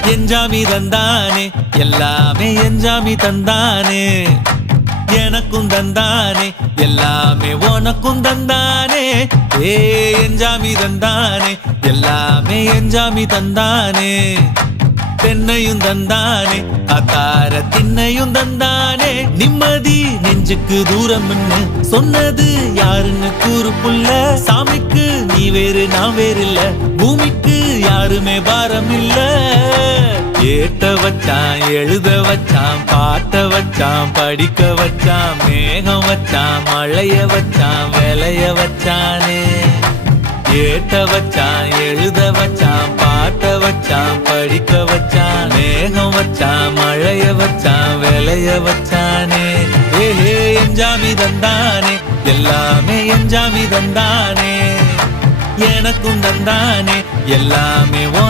எஞ்சாமி தந்தானே எல்லாமே எஞ்சாமி தந்தானே எனக்கும் தந்தானே எல்லாமே உனக்கும் தந்தானே ஏ எஞ்சாமி தந்தானே எல்லாமே எஞ்சாமி தந்தானே தென்னையும் தந்தானே அத்தார திண்ணையும் தந்தானே நிம்மதி நெஞ்சுக்கு தூரம் சொன்னது யாருன்னு கூறு புள்ள சாமிக்கு நீ வேறு நான் வேறு இல்ல பூமிக்கு யாருமே பாரம் இல்ல ஏட்ட வச்சான் எழுத வச்சான் பாட்ட வச்சான் படிக்க வச்சான் மேகம் வச்சான் மழைய வச்சான் விளைய வச்சானே ஏட்ட வச்சான் எழுத வச்சான் பாட்ட வச்சான் படிக்க வச்சான் மேகம் வச்சான் மழைய வச்சான் விளைய வச்சானே ஏஹே எஞ்சாமி தந்தானே எல்லாமே எஞ்சாமி தந்தானே எனக்கும் தந்தானே எல்லாமே